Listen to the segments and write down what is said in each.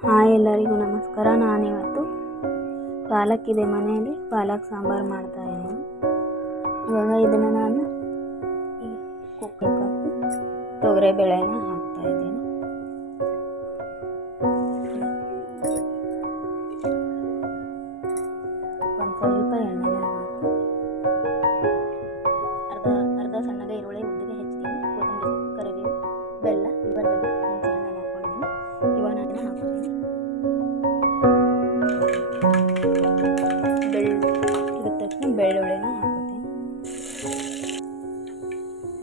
hi ಎಲ್ಲರಿಗೂ ನಮಸ್ಕಾರ ನಾನಿವತ್ತು ಪಾಲಕ್ ಇದೆ ಮನೆಯಲ್ಲಿ ಪಾಲಕ್ ಸಾಂಬಾರು ಮಾಡ್ತಾ ಇದ್ದೀನಿ ಇವಾಗ ಇದನ್ನು ನಾನು ಕುಕ್ಕರ್ ತೊಗರೆ ಬೇಳೆನ ಹಾಕ್ತಾ ಇದ್ದೀನಿ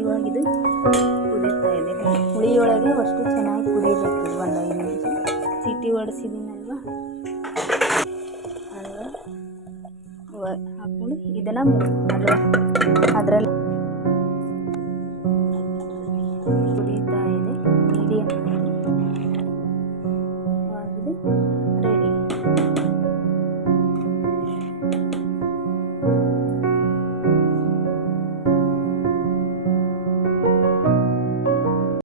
ಇವಾಗ ಇದು ಕುದೀರ್ತಾ ಇದೆ ಹುಳಿಯೊಳಗೆ ಅಷ್ಟು ಚೆನ್ನಾಗಿ ಕುದಿರ್ಬೇಕು ಅಲ್ವಾ ಹೊಡೆಸಿದಿನ ಇದನ್ನು ಇದನ್ನ